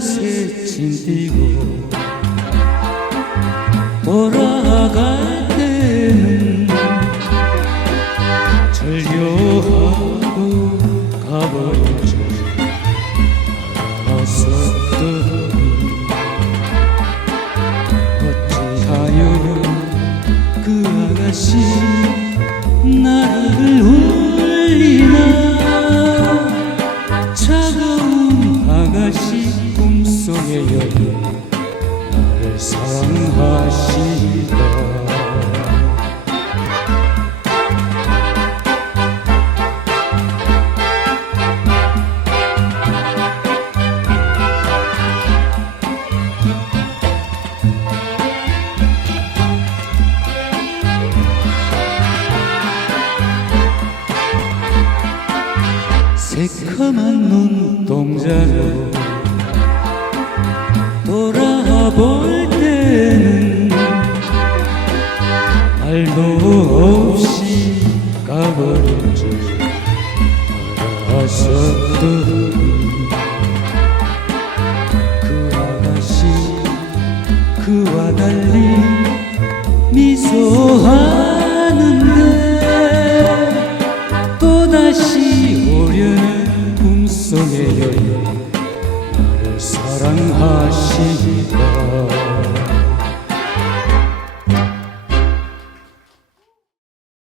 새침 띠고 돌아갈 때는 절려하고 가버렸죠 알았었더니 어찌하여 그 아가씨 나를 꿈속에 여기 나를 사랑하시다 새카만 눈동자로 볼 때는 말도 없이 가버린 줄 알았었던 그 아가씨 그와 달리 미소하는데 또다시 오려는 꿈속의 여인